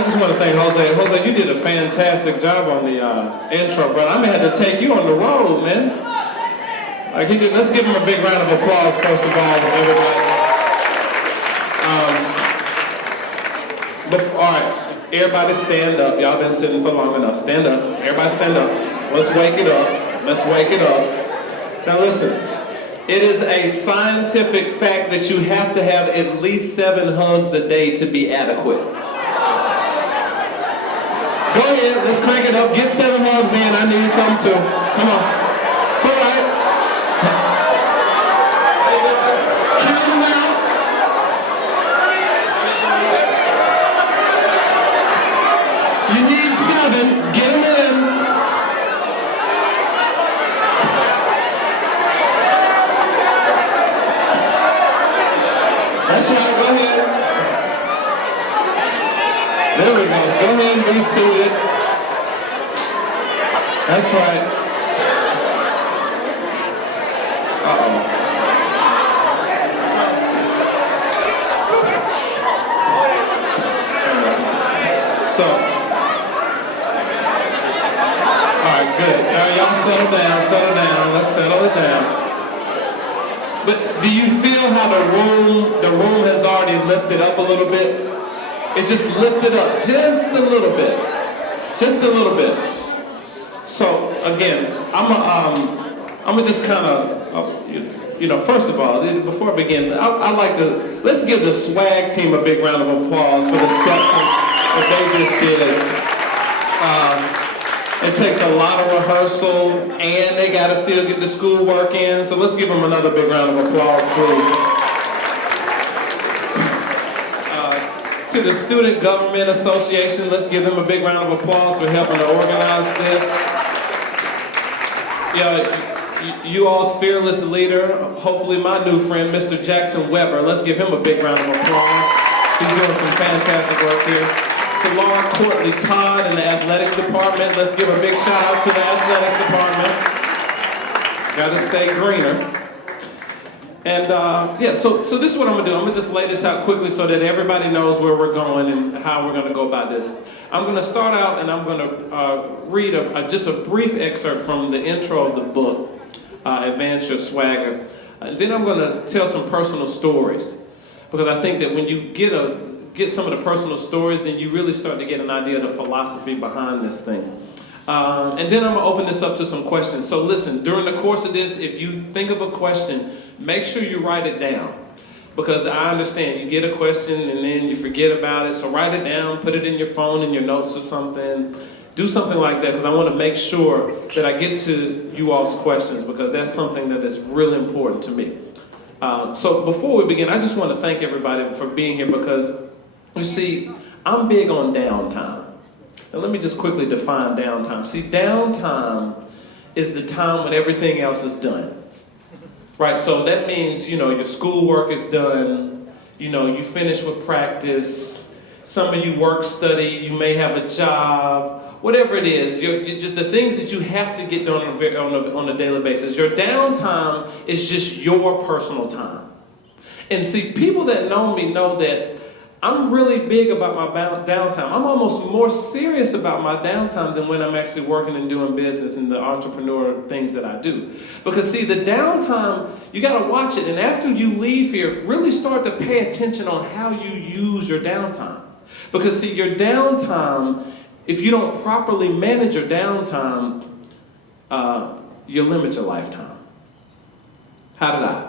I just want to thank Jose. Jose, you did a fantastic job on the intro, but I'm gonna have to take you on the road, man. Like he did. Let's give him a big round of applause, first of all, everybody. All right, everybody stand up. Y'all been sitting for long enough. Stand up. Everybody stand up. Let's wake it up. Let's wake it up. Now listen. It is a scientific fact that you have to have at least 7 hugs a day to be adequate. Go ahead, let's crank it up. Get 7 hugs in. I need some too. Come on. It's all right. Count them out. You need 7. Get them in. That's right, go ahead. There we go. Go ahead and be seated. That's right. Uh-oh. So. All right, good. Now y'all settle down, settle down. Let's settle it down. But do you feel how the room has already lifted up a little bit? It's just lifted up just a little bit. Just a little bit. So again, I'm gonna just kind of, first of all, before I begin, I like to, let's give the swag team a big round of applause for the steps that they just did. It takes a lot of rehearsal, and they got to still get the schoolwork in. So let's give them another big round of applause, please. To the Student Government Association, let's give them a big round of applause for helping to organize this. Yeah, you all's fearless leader, hopefully my new friend, Mr. Jackson Weber. Let's give him a big round of applause. He's doing some fantastic work here. To Laura Courtney Todd in the athletics department. Let's give a big shout out to the athletics department. Got to stay greener. And so this is what I'm gonna do. I'm gonna just lay this out quickly so that everybody knows where we're going and how we're gonna go about this. I'm gonna start out and I'm gonna read just a brief excerpt from the intro of the book, Advance Your Swagger. Then I'm gonna tell some personal stories, because I think that when you get some of the personal stories, then you really start to get an idea of the philosophy behind this thing. And then I'm gonna open this up to some questions. So listen, during the course of this, if you think of a question, make sure you write it down. Because I understand, you get a question and then you forget about it, so write it down, put it in your phone, in your notes or something. Do something like that, because I wanna make sure that I get to you all's questions, because that's something that is really important to me. So before we begin, I just wanna thank everybody for being here, because you see, I'm big on downtime. Now let me just quickly define downtime. See, downtime is the time when everything else is done. Right, so that means, your schoolwork is done, you finish with practice, some of you work, study, you may have a job, whatever it is, just the things that you have to get done on a daily basis. Your downtime is just your personal time. And see, people that know me know that I'm really big about my downtime. I'm almost more serious about my downtime than when I'm actually working and doing business and the entrepreneur things that I do. Because see, the downtime, you gotta watch it, and after you leave here, really start to pay attention on how you use your downtime. Because see, your downtime, if you don't properly manage your downtime, you'll limit your lifetime. How did I?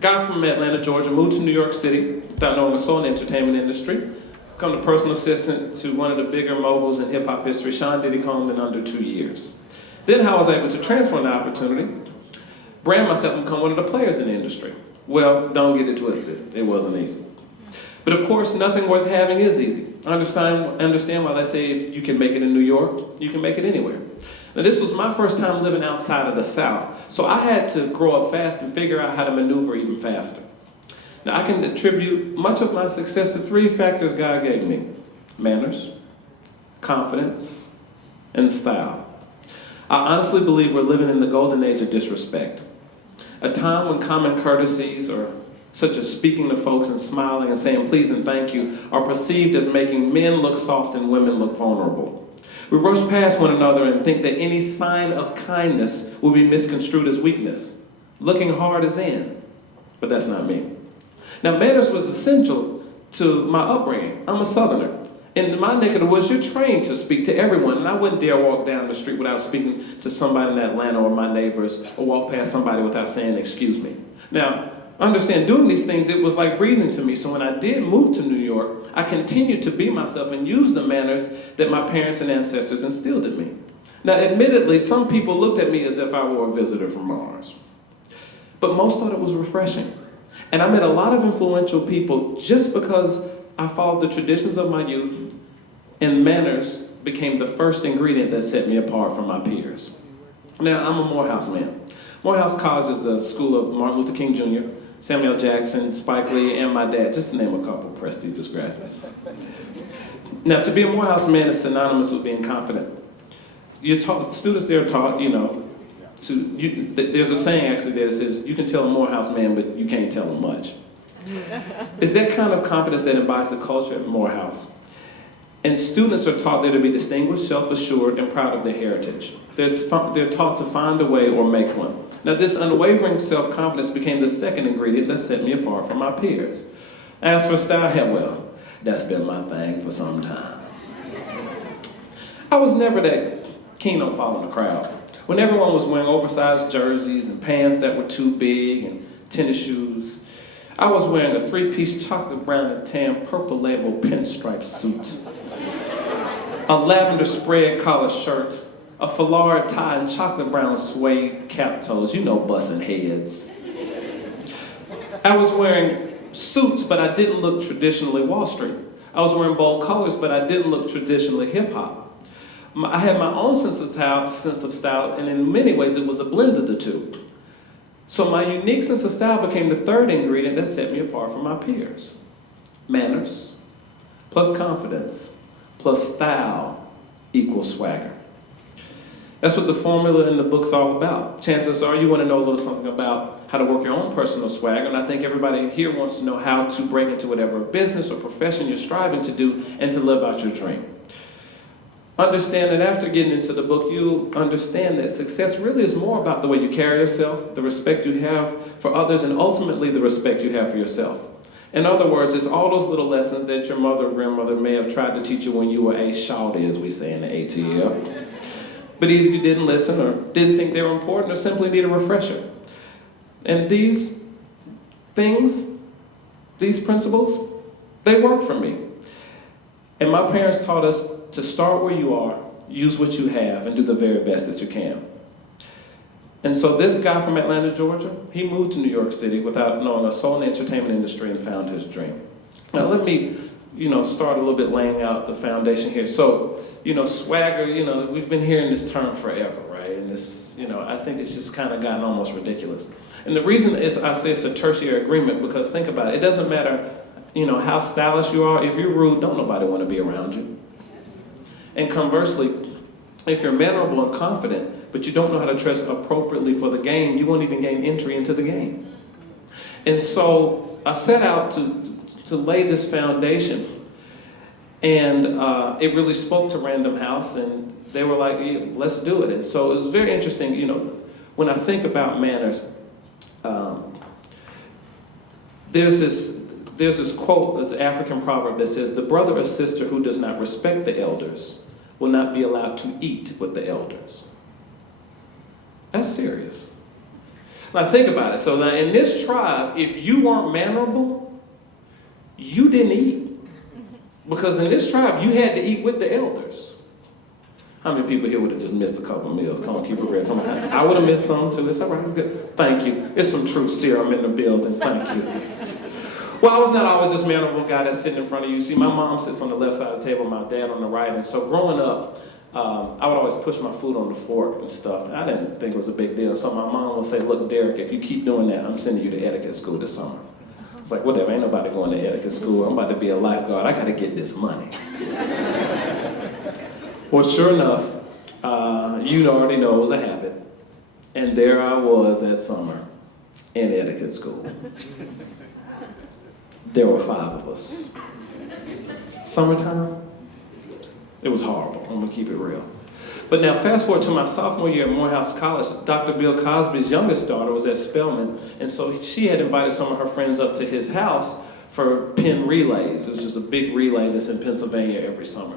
Guy from Atlanta, Georgia, moved to New York City, started knowing the soul and entertainment industry, become the personal assistant to one of the bigger moguls in hip-hop history, Sean Diddy Combs, in under 2 years. Then I was able to transform the opportunity, brand myself and become one of the players in the industry. Well, don't get it twisted, it wasn't easy. But of course, nothing worth having is easy. I understand why they say if you can make it in New York, you can make it anywhere. Now this was my first time living outside of the South, so I had to grow up fast and figure out how to maneuver even faster. Now I can attribute much of my success to 3 factors God gave me: manners, confidence, and style. I honestly believe we're living in the golden age of disrespect, a time when common courtesies are such as speaking to folks and smiling and saying please and thank you, are perceived as making men look soft and women look vulnerable. We rush past one another and think that any sign of kindness will be misconstrued as weakness. Looking hard is in, but that's not me. Now, manners was essential to my upbringing. I'm a Southerner. In my neck of the woods, you're trained to speak to everyone, and I wouldn't dare walk down the street without speaking to somebody in Atlanta or my neighbors, or walk past somebody without saying, excuse me. Now, understand, doing these things, it was like breathing to me. So when I did move to New York, I continued to be myself and use the manners that my parents and ancestors instilled in me. Now, admittedly, some people looked at me as if I were a visitor from Mars. But most thought it was refreshing. And I met a lot of influential people just because I followed the traditions of my youth, and manners became the first ingredient that set me apart from my peers. Now, I'm a Morehouse man. Morehouse College is the school of Martin Luther King Jr., Samuel Jackson, Spike Lee, and my dad, just to name a couple prestigious graduates. Now, to be a Morehouse man is synonymous with being confident. Students there are taught, there's a saying actually there that says, you can tell a Morehouse man, but you can't tell him much. It's that kind of confidence that embodies the culture at Morehouse. And students are taught they're to be distinguished, self-assured, and proud of their heritage. They're taught to find a way or make one. Now, this unwavering self-confidence became the second ingredient that set me apart from my peers. As for style, well, that's been my thing for some time. I was never that keen on following the crowd. When everyone was wearing oversized jerseys and pants that were too big and tennis shoes, I was wearing a three-piece chocolate brown and tan purple label pinstripe suit, a lavender spread collar shirt, a foulard tie, and chocolate brown suede cap toes, bussin' heads. I was wearing suits, but I didn't look traditionally Wall Street. I was wearing bold colors, but I didn't look traditionally hip-hop. I had my own sense of style, and in many ways it was a blend of the two. So my unique sense of style became the third ingredient that set me apart from my peers. Manners, plus confidence, plus style equals swagger. That's what the formula in the book's all about. Chances are you want to know a little something about how to work your own personal swagger, and I think everybody here wants to know how to break into whatever business or profession you're striving to do and to live out your dream. Understand that after getting into the book, you'll understand that success really is more about the way you carry yourself, the respect you have for others, and ultimately the respect you have for yourself. In other words, it's all those little lessons that your mother or grandmother may have tried to teach you when you were a shawty, as we say in the ATL. But either you didn't listen or didn't think they were important or simply need a refresher. And these things, these principles, they work for me. And my parents taught us to start where you are, use what you have, and do the very best that you can. And so this guy from Atlanta, Georgia, he moved to New York City without knowing a soul in the entertainment industry and found his dream. Now let me, start a little bit laying out the foundation here. So, swagger, we've been hearing this term forever, right? And this, I think it's just kind of gotten almost ridiculous. And the reason is I say it's a tertiary agreement because think about it. It doesn't matter, how stylish you are. If you're rude, don't nobody want to be around you. And conversely, if you're mannerable and confident, but you don't know how to dress appropriately for the game, you won't even gain entry into the game. And so I set out to lay this foundation, and it really spoke to Random House, and they were like, yeah, let's do it. And so it was very interesting, when I think about manners, there's this quote, this African proverb that says, the brother or sister who does not respect the elders will not be allowed to eat with the elders. That's serious. Now think about it. So now in this tribe, if you weren't mannerable, you didn't eat. Because in this tribe, you had to eat with the elders. How many people here would have just missed a couple meals? Come on, keep it real. Come on. I would have missed some too. It's all right. Good. Thank you. There's some truth serum in the building. Thank you. Well, I was not always this mannerable guy that's sitting in front of you. See, my mom sits on the left side of the table, my dad on the right. And so growing up, I would always push my food on the fork and stuff. And I didn't think it was a big deal. So my mom would say, look, Derrick, if you keep doing that, I'm sending you to etiquette school this summer. It's like, whatever, ain't nobody going to etiquette school. I'm about to be a lifeguard. I got to get this money. Well, sure enough, you'd already know it was a habit. And there I was that summer in etiquette school. There were 5 of us. Summertime, it was horrible. I'm gonna keep it real. But now fast forward to my sophomore year at Morehouse College, Dr. Bill Cosby's youngest daughter was at Spelman, and so she had invited some of her friends up to his house for pen relays. It was just a big relay that's in Pennsylvania every summer.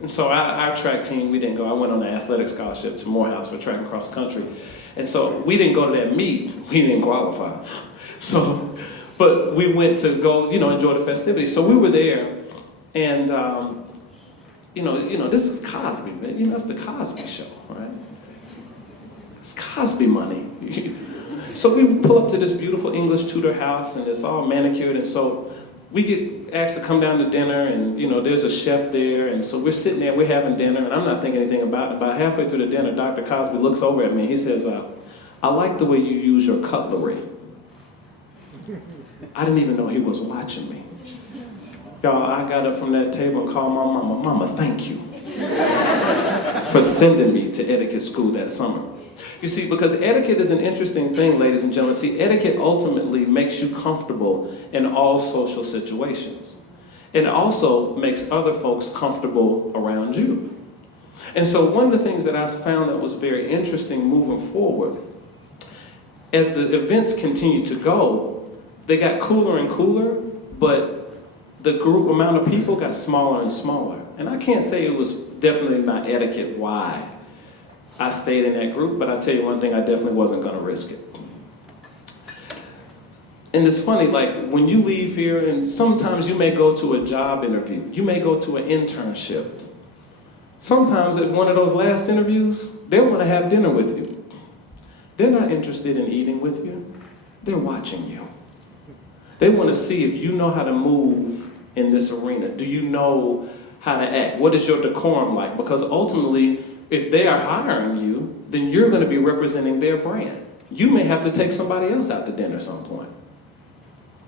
And so our track team, we didn't go. I went on an athletic scholarship to Morehouse for track and cross country. And so we didn't go to that meet. We didn't qualify. So, but we went to go, enjoy the festivities. So we were there, and this is Cosby, man. It's the Cosby Show, right? It's Cosby money. So we pull up to this beautiful English Tudor house, and it's all manicured, and so we get asked to come down to dinner, and there's a chef there, and so we're sitting there, we're having dinner, and I'm not thinking anything about it. About halfway through the dinner, Dr. Cosby looks over at me, and he says, I like the way you use your cutlery. I didn't even know he was watching me. Y'all, I got up from that table and called my mama. Mama, thank you for sending me to etiquette school that summer. You see, because etiquette is an interesting thing, ladies and gentlemen. See, etiquette ultimately makes you comfortable in all social situations. It also makes other folks comfortable around you. And so one of the things that I found that was very interesting moving forward, as the events continued to go, they got cooler and cooler, but the group amount of people got smaller and smaller. And I can't say it was definitely not etiquette why I stayed in that group, but I tell you one thing, I definitely wasn't gonna risk it. And it's funny, like when you leave here, and sometimes you may go to a job interview, you may go to an internship. Sometimes at one of those last interviews, they wanna have dinner with you. They're not interested in eating with you, they're watching you. They wanna see if you know how to move in this arena. Do you know how to act? What is your decorum like? Because ultimately, if they are hiring you, then you're going to be representing their brand. You may have to take somebody else out to dinner at some point.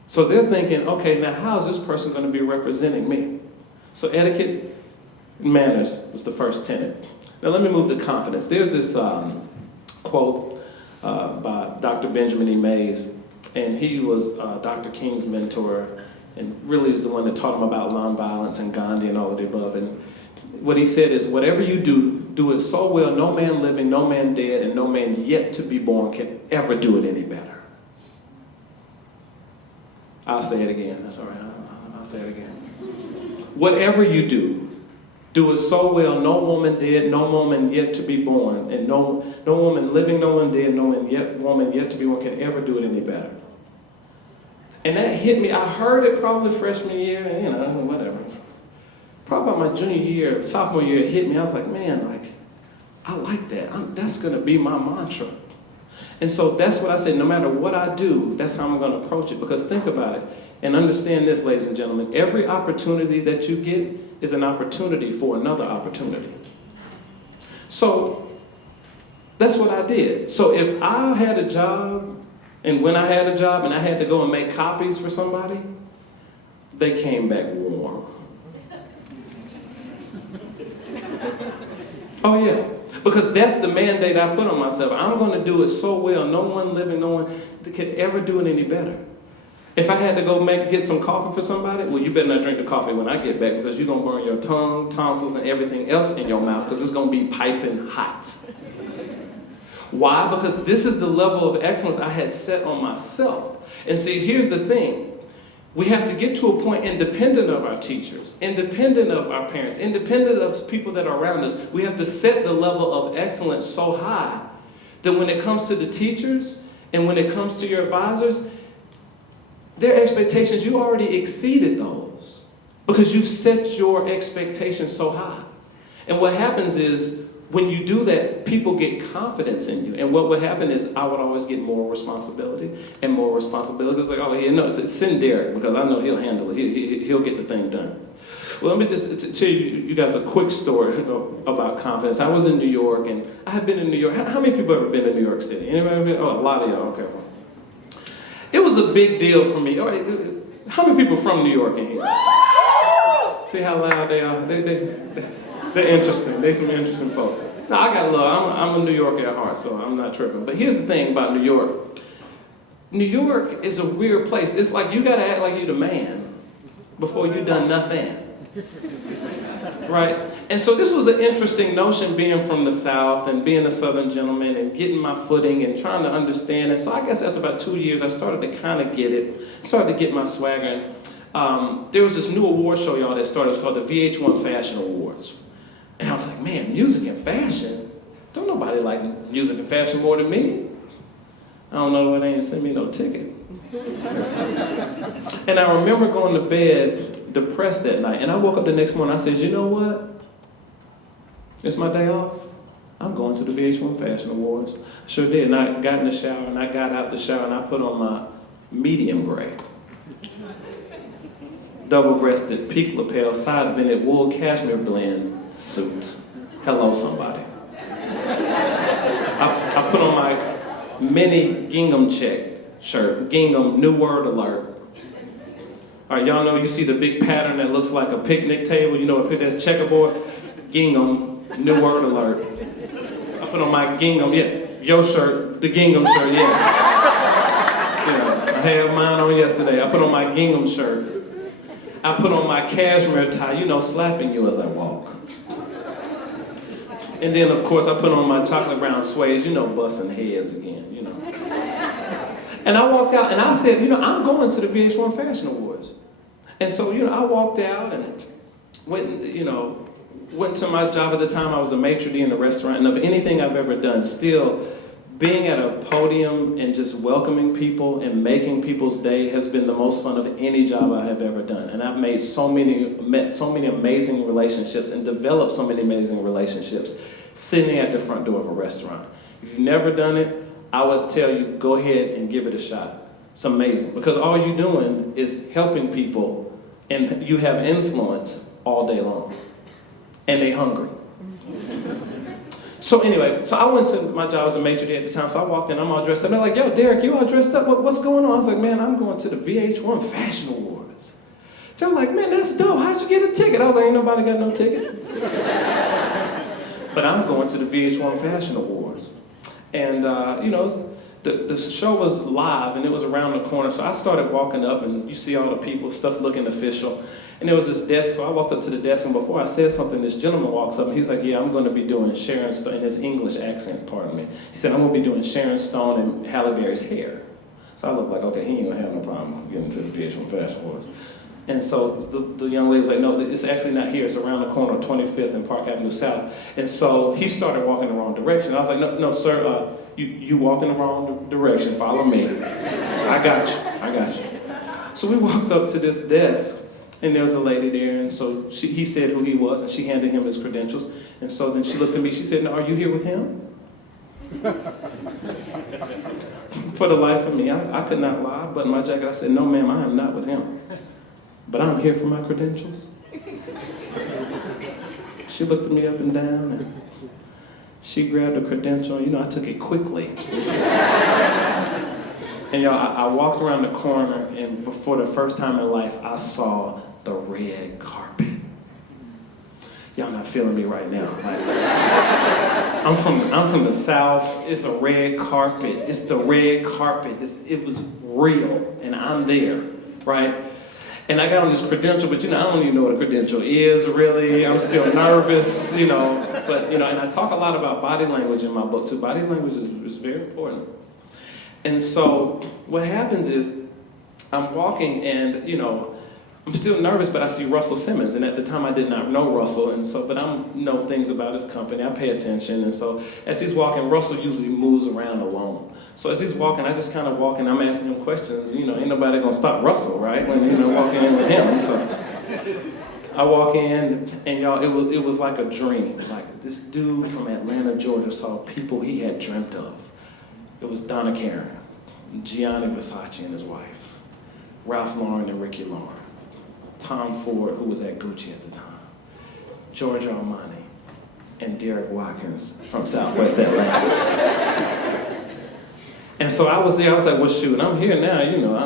So they're thinking, okay, now how is this person going to be representing me? So etiquette and manners was the first tenet. Now let me move to confidence. There's this quote by Dr. Benjamin E. Mays, and he was Dr. King's mentor, and really is the one that taught him about nonviolence and Gandhi and all of the above. And what he said is, whatever you do, do it so well, no man living, no man dead, and no man yet to be born can ever do it any better. I'll say it again, that's all right, I'll say it again. Whatever you do, do it so well, no woman dead, no woman yet to be born, and no woman living, no one dead, no woman yet to be born can ever do it any better. And that hit me. I heard it probably freshman year, and whatever. Probably about my junior year, sophomore year, it hit me. I was like, man, I like that. That's gonna be my mantra. And so that's what I said, no matter what I do, that's how I'm gonna approach it. Because think about it, and understand this, ladies and gentlemen, every opportunity that you get is an opportunity for another opportunity. So that's what I did. So if I had a job, and when I had a job and I had to go and make copies for somebody, they came back warm. Oh yeah, because that's the mandate I put on myself. I'm gonna do it so well, no one living, no one could ever do it any better. If I had to go get some coffee for somebody, well, you better not drink the coffee when I get back, because you're gonna burn your tongue, tonsils, and everything else in your mouth, because it's gonna be piping hot. Why? Because this is the level of excellence I had set on myself. And see, here's the thing. We have to get to a point independent of our teachers, independent of our parents, independent of people that are around us. We have to set the level of excellence so high that when it comes to the teachers and when it comes to your advisors, their expectations, you already exceeded those because you've set your expectations so high. And what happens is, when you do that, people get confidence in you. And what would happen is I would always get more responsibility and more responsibility. It's like, oh, yeah, no, send Derrick, because I know he'll handle it. He'll get the thing done. Well, let me just tell you guys a quick story about confidence. I was in New York, and I had been in New York. How many people have ever been to New York City? Anybody been? Oh, a lot of y'all, okay. It was a big deal for me. All right, how many people from New York in here? See how loud they are? They're interesting. They're some interesting folks. Now, I got love. I'm a New Yorker at heart, so I'm not tripping. But here's the thing about New York. New York is a weird place. It's like you got to act like you're the man, before you done nothing. Right? And so this was an interesting notion, being from the South and being a Southern gentleman and getting my footing and trying to understand. And so I guess after about 2 years, I started to kind of get it, started to get my swagger. And there was this new award show, y'all, that started. It was called the VH1 Fashion Awards. And I was like, man, music and fashion? Don't nobody like music and fashion more than me. I don't know why they ain't send me no ticket. And I remember going to bed depressed that night. And I woke up the next morning, I said, you know what? It's my day off. I'm going to the VH1 Fashion Awards. I sure did. And I got in the shower, and I got out the shower, and I put on my medium gray, double-breasted, peak lapel, side-vented wool cashmere blend suit. Hello, somebody. I put on my mini gingham check shirt. Gingham, new word alert. All right, y'all know you see the big pattern that looks like a picnic table. You know what that's checkerboard? Gingham, new word alert. I put on my gingham, your shirt, the gingham shirt, yes. Yeah, I had mine on yesterday. I put on my gingham shirt. I put on my cashmere tie, you know, slapping you as I walk. And then, of course, I put on my chocolate brown suede, you know, busting heads again, you know. And I walked out, and I said, you know, I'm going to the VH1 Fashion Awards. And so, you know, I walked out and went to my job at the time. I was a maitre d' in the restaurant, and of anything I've ever done, still, being at a podium and just welcoming people and making people's day has been the most fun of any job I have ever done. And I've met so many amazing relationships and developed so many amazing relationships sitting at the front door of a restaurant. If you've never done it, I would tell you, go ahead and give it a shot. It's amazing, because all you're doing is helping people, and you have influence all day long. And they hungry. So anyway, so I went to my job as a maitre d' at the time, so I walked in, I'm all dressed up. They're like, yo, Derrick, you all dressed up? What's going on? I was like, man, I'm going to the VH1 Fashion Awards. They're like, man, that's dope. How'd you get a ticket? I was like, ain't nobody got no ticket. But I'm going to the VH1 Fashion Awards. And, you know, the show was live, and it was around the corner, so I started walking up, and you see all the people, stuff looking official. And there was this desk, so I walked up to the desk, and before I said something, this gentleman walks up, and he's like, yeah, I'm going to be doing Sharon Stone, in his English accent, pardon me. He said, I'm going to be doing Sharon Stone and Halle Berry's hair. So I looked like, okay, he ain't going to have no problem getting to the VH1 Fashion Awards. And so the young lady was like, no, it's actually not here. It's around the corner, 25th and Park Avenue South. And so he started walking the wrong direction. I was like, no, sir, you walk in the wrong direction. Follow me. I got you. So we walked up to this desk, and there was a lady there, and so he said who he was, and she handed him his credentials. And so then she looked at me, she said, now, are you here with him? For the life of me, I could not lie, I buttoned my jacket. I said, no, ma'am, I am not with him. But I'm here for my credentials. She looked at me up and down, and she grabbed a credential. You know, I took it quickly. And y'all, I walked around the corner, and for the first time in life, I saw the red carpet. Y'all not feeling me right now. Like, I'm from the South. It's a red carpet. It's the red carpet. It was real, and I'm there, right? And I got on this credential, but you know, I don't even know what a credential is, really. I'm still nervous, you know. But, you know, and I talk a lot about body language in my book, too. Body language is very important. And so what happens is I'm walking, and, you know, I'm still nervous, but I see Russell Simmons. And at the time, I did not know Russell. And so, but I know things about his company. I pay attention. And so as he's walking, Russell usually moves around alone. So as he's walking, I just kind of walk, and I'm asking him questions. You know, ain't nobody gonna stop Russell, right? When, you know, walking in with him. So I walk in, and y'all, it was like a dream. Like, this dude from Atlanta, Georgia, saw people he had dreamt of. It was Donna Karan, Gianni Versace and his wife, Ralph Lauren and Ricky Lauren, Tom Ford, who was at Gucci at the time, Giorgio Armani, and Derrick Watkins from Southwest Atlanta. And so I was there, I was like, well, shoot, I'm here now, you know,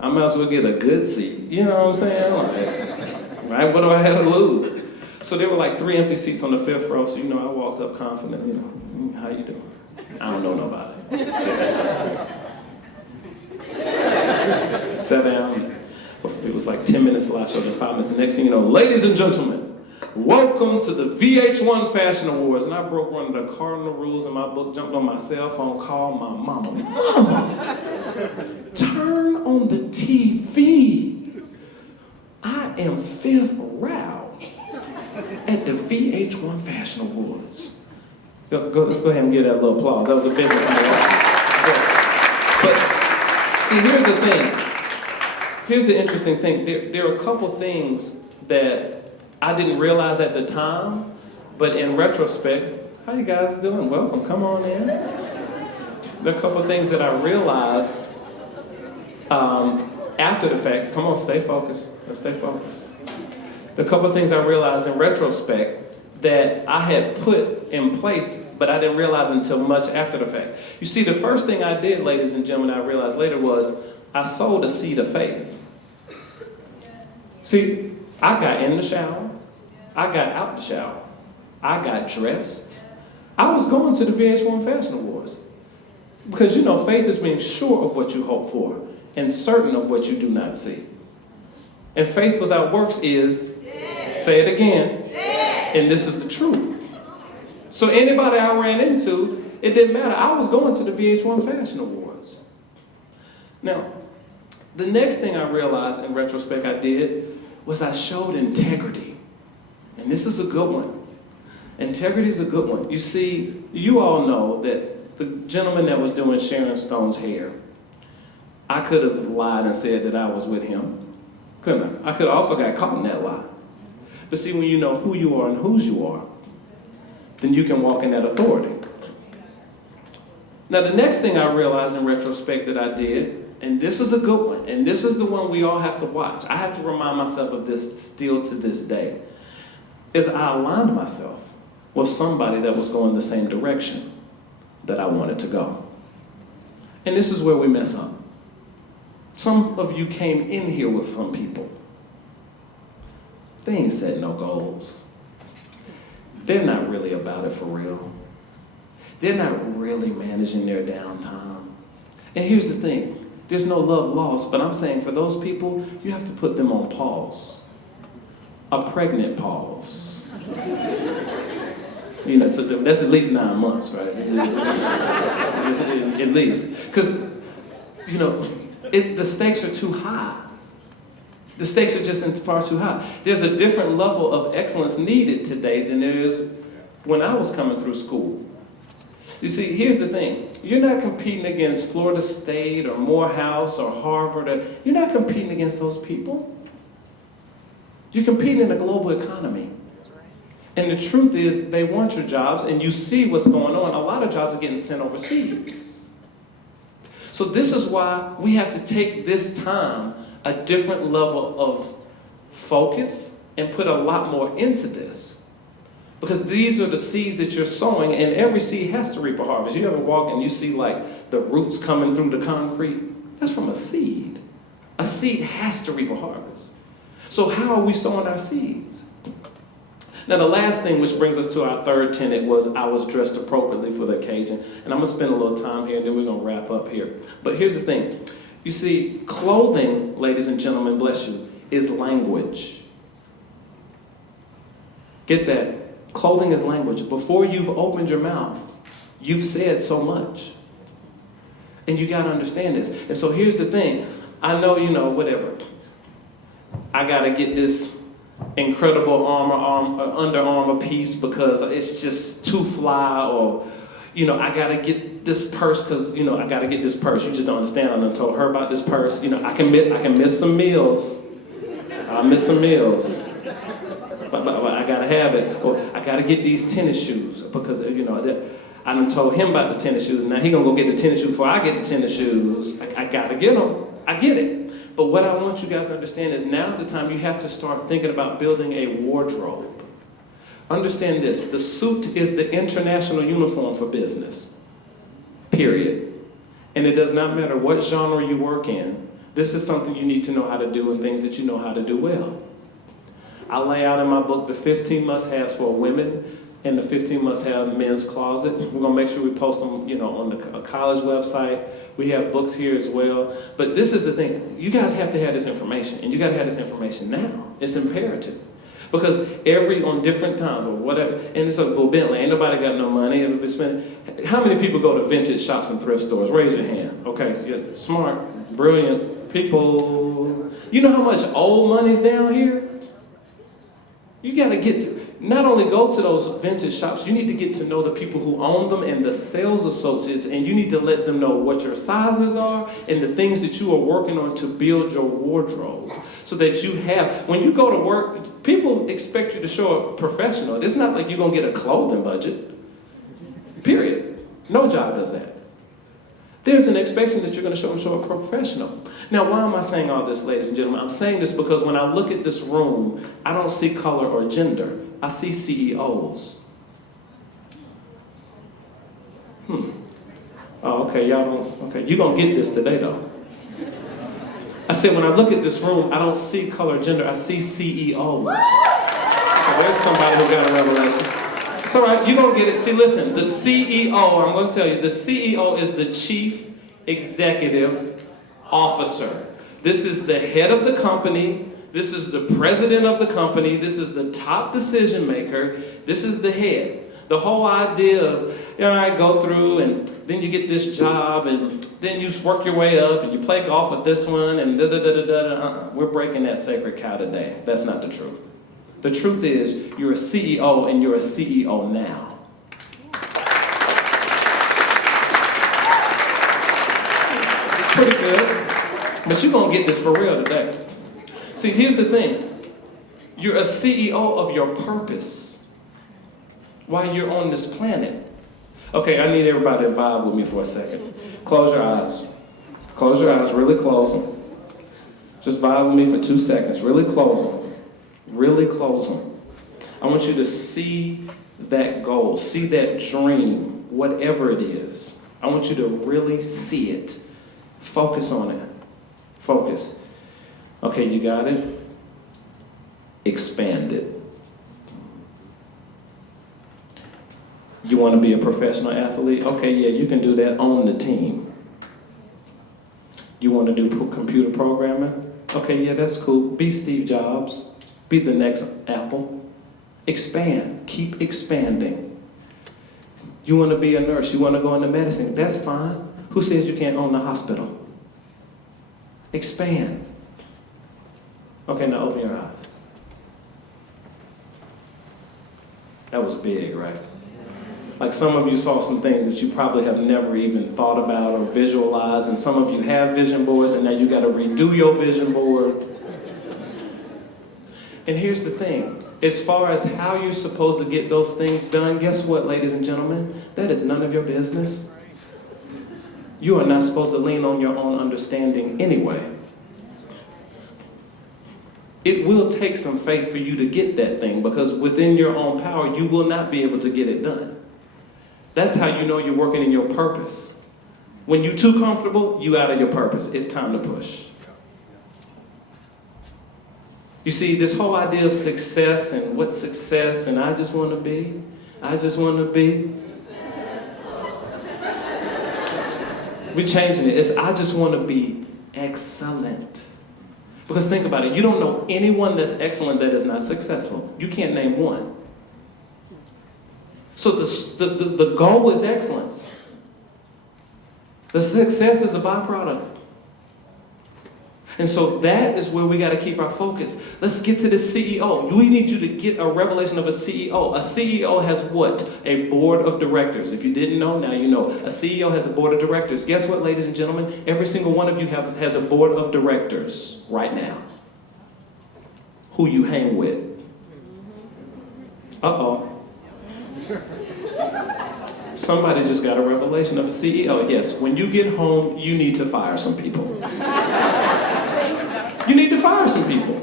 I might as well get a good seat. You know what I'm saying? Like, right, what do I have to lose? So there were like 3 empty seats on the 5th row, so, you know, I walked up confident, you know, how you doing? I don't know nobody. Sat down. It was like 10 minutes last show, then 5 minutes. The next thing you know, ladies and gentlemen, welcome to the VH1 Fashion Awards. And I broke one of the cardinal rules in my book, jumped on my cell phone, called my mama. Mama, turn on the TV. I am fifth round at the VH1 Fashion Awards. Let's go ahead and give that a little applause. That was a big one. But see, here's the thing. Here's the interesting thing. There are a couple things that I didn't realize at the time, but in retrospect, how you guys doing? Welcome, come on in. There are a couple things that I realized after the fact. Come on, stay focused. Let's stay focused. There are a couple things I realized in retrospect that I had put in place, but I didn't realize until much after the fact. You see, the first thing I did, ladies and gentlemen, I realized later was I sowed a seed of faith. See, I got in the shower. I got out the shower. I got dressed. I was going to the VH1 Fashion Awards. Because you know, faith is being sure of what you hope for and certain of what you do not see. And faith without works is, say it again, and this is the truth. So anybody I ran into, it didn't matter. I was going to the VH1 Fashion Awards. Now, the next thing I realized in retrospect I did was I showed integrity. And this is a good one. Integrity is a good one. You see, you all know that the gentleman that was doing Sharon Stone's hair, I could have lied and said that I was with him. Couldn't I? I could have also got caught in that lie. But see, when you know who you are and whose you are, then you can walk in that authority. Now, the next thing I realized in retrospect that I did, and this is a good one, and this is the one we all have to watch. I have to remind myself of this still to this day, is I aligned myself with somebody that was going the same direction that I wanted to go. And this is where we mess up. Some of you came in here with some people. They ain't set no goals. They're not really about it for real. They're not really managing their downtime. And here's the thing. There's no love lost, but I'm saying for those people, you have to put them on pause. A pregnant pause. You know, so that's at least 9 months, right? At least. Because, you know, the stakes are too high. The stakes are just far too high. There's a different level of excellence needed today than there is when I was coming through school. You see, here's the thing. You're not competing against Florida State or Morehouse or Harvard. You're not competing against those people. You're competing in a global economy. And the truth is, they want your jobs, and you see what's going on. A lot of jobs are getting sent overseas. So this is why we have to take this time a different level of focus and put a lot more into this. Because these are the seeds that you're sowing, and every seed has to reap a harvest. You ever walk and you see like the roots coming through the concrete? That's from a seed. A seed has to reap a harvest. So how are we sowing our seeds? Now the last thing, which brings us to our third tenet, was I was dressed appropriately for the occasion. And I'm gonna spend a little time here and then we're gonna wrap up here. But here's the thing. You see, clothing, ladies and gentlemen, bless you, is language. Get that? Clothing is language. Before you've opened your mouth, you've said so much. And you gotta understand this. And so here's the thing. I know, you know, whatever. I gotta get this incredible Under Armour piece because it's just too fly, or, you know, I gotta get this purse because, you know, I gotta get this purse. You just don't understand. I done told her about this purse. You know, I can miss some meals. I'll miss some meals. But I gotta have it. Or I gotta get these tennis shoes because, you know, I done told him about the tennis shoes. Now he gonna go get the tennis shoes before I get the tennis shoes. I gotta get them. I get it. But what I want you guys to understand is now's the time you have to start thinking about building a wardrobe. Understand this. The suit is the international uniform for business. Period. And it does not matter what genre you work in. This is something you need to know how to do and things that you know how to do well. I lay out in my book the 15 must-haves for women and the 15 Must Have Men's Closet. We're gonna make sure we post them, on the college website. We have books here as well. But this is the thing, you guys have to have this information, and you gotta have this information now. It's imperative. Because on different times, or whatever, and it's like, well, Bentley, ain't nobody got no money, it'll be spent. How many people go to vintage shops and thrift stores? Raise your hand. Okay, yeah, smart, brilliant people. You know how much old money's down here? You gotta not only go to those vintage shops, you need to get to know the people who own them and the sales associates, and you need to let them know what your sizes are and the things that you are working on to build your wardrobe. So that you have, when you go to work, people expect you to show up professional. It's not like you're gonna get a clothing budget, period. No job does that. There's an expectation that you're gonna show up professional. Now, why am I saying all this, ladies and gentlemen? I'm saying this because when I look at this room, I don't see color or gender. I see CEOs. Oh, okay, y'all don't, okay. You're gonna get this today, though. I said, when I look at this room, I don't see color or gender, I see CEOs. So there's somebody who got a revelation. It's all right, you're gonna get it. See, listen, the CEO, I'm gonna tell you, the CEO is the Chief Executive Officer. This is the head of the company. This is the president of the company. This is the top decision maker. This is the head. The whole idea of, I go through and then you get this job and then you work your way up and you play golf with this one and da-da-da-da-da. We're breaking that sacred cow today. That's not the truth. The truth is, you're a CEO and you're a CEO now. It's pretty good, but you're gonna get this for real today. See, here's the thing. You're a CEO of your purpose while you're on this planet. Okay, I need everybody to vibe with me for a second. Close your eyes. Close your eyes, really close them. Just vibe with me for 2 seconds. Really close them. Really close them. I want you to see that goal, see that dream, whatever it is. I want you to really see it. Focus on it. Focus. Okay, you got it? Expand it. You want to be a professional athlete? Okay, yeah, you can do that on the team. You want to do computer programming? Okay, yeah, that's cool. Be Steve Jobs. Be the next Apple. Expand. Keep expanding. You want to be a nurse. You want to go into medicine. That's fine. Who says you can't own the hospital? Expand. Okay, now open your eyes. That was big, right? Like some of you saw some things that you probably have never even thought about or visualized, and some of you have vision boards and now you gotta redo your vision board. And here's the thing, as far as how you're supposed to get those things done, guess what, ladies and gentlemen? That is none of your business. You are not supposed to lean on your own understanding anyway. It will take some faith for you to get that thing, because within your own power, you will not be able to get it done. That's how you know you're working in your purpose. When you're too comfortable, you out of your purpose. It's time to push. You see, this whole idea of success and what's success and I just want to be. We're changing it. It's I just want to be excellent. Because think about it, you don't know anyone that's excellent that is not successful. You can't name one. So the goal is excellence. The success is a byproduct. And so that is where we got to keep our focus. Let's get to the CEO. We need you to get a revelation of a CEO. A CEO has what? A board of directors. If you didn't know, now you know. A CEO has a board of directors. Guess what, ladies and gentlemen? Every single one of you has a board of directors right now. Who you hang with. Uh-oh. Somebody just got a revelation of a CEO. Yes, when you get home, you need to fire some people. You need to fire some people.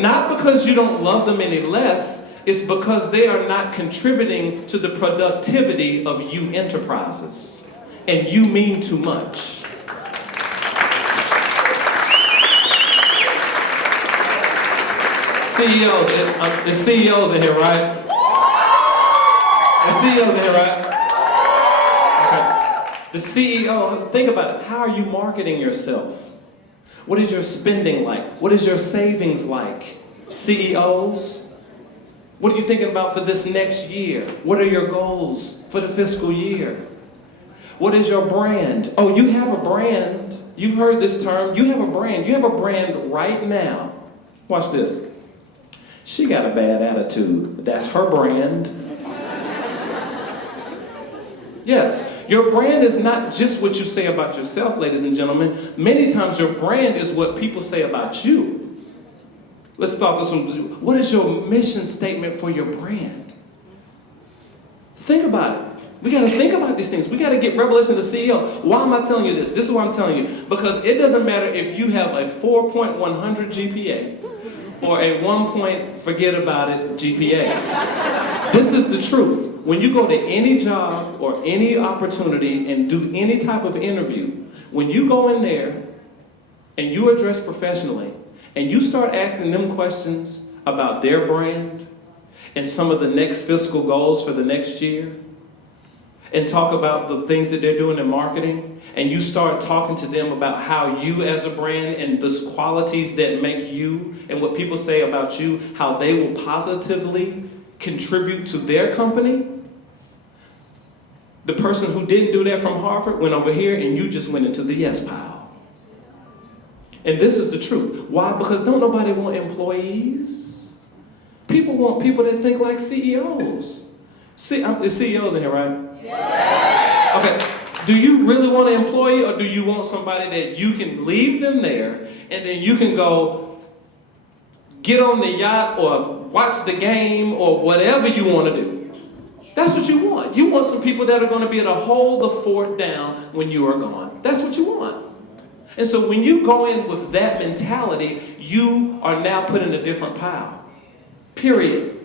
Not because you don't love them any less, it's because they are not contributing to the productivity of you enterprises. And you mean too much. CEOs, there's CEOs in here, right? There's CEOs in here, right? Okay. The CEO, think about it. How are you marketing yourself? What is your spending like? What is your savings like? CEOs, what are you thinking about for this next year? What are your goals for the fiscal year? What is your brand? Oh, you have a brand. You've heard this term. You have a brand. You have a brand right now. Watch this. She got a bad attitude. That's her brand. Yes, your brand is not just what you say about yourself, ladies and gentlemen. Many times your brand is what people say about you. Let's talk about some. What is your mission statement for your brand? Think about it. We got to think about these things. We got to get revelation to CEO. Why am I telling you this? This is why I'm telling you. Because it doesn't matter if you have a 4.100 GPA or a 1 point forget about it GPA. This is the truth. When you go to any job or any opportunity and do any type of interview, when you go in there and you address professionally and you start asking them questions about their brand and some of the next fiscal goals for the next year, and talk about the things that they're doing in marketing, and you start talking to them about how you as a brand and the qualities that make you and what people say about you, how they will positively contribute to their company. The person who didn't do that from Harvard went over here and you just went into the yes pile. And this is the truth. Why? Because don't nobody want employees. People want people that think like CEOs. See, there's CEOs in here, right? Okay, do you really want an employee, or do you want somebody that you can leave them there and then you can go get on the yacht or watch the game or whatever you want to do? That's what you want. You want some people that are going to be able to hold the fort down when you are gone. That's what you want. And so when you go in with that mentality, you are now put in a different pile. Period.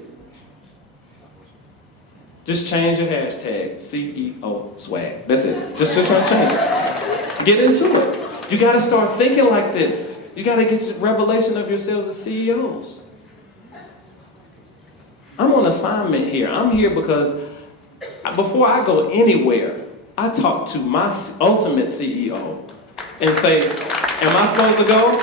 Just change your hashtag, CEO swag. That's it. Just try to change it. Get into it. You got to start thinking like this. You got to get your revelation of yourselves as CEOs. I'm on assignment here. I'm here because before I go anywhere, I talk to my ultimate CEO and say, am I supposed to go?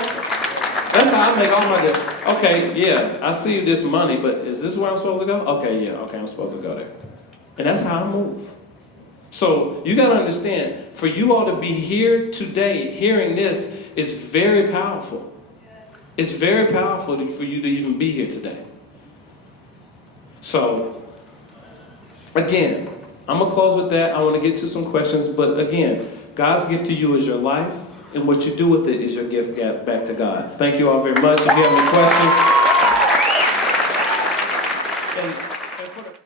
That's how I make all my deals. Okay, yeah, I see this money, but is this where I'm supposed to go? Okay, yeah, okay, I'm supposed to go there. And that's how I move. So you got to understand, for you all to be here today, hearing this, is very powerful. It's very powerful for you to even be here today. So, again, I'm going to close with that. I want to get to some questions. But again, God's gift to you is your life, and what you do with it is your gift back to God. Thank you all very much. If you have any questions.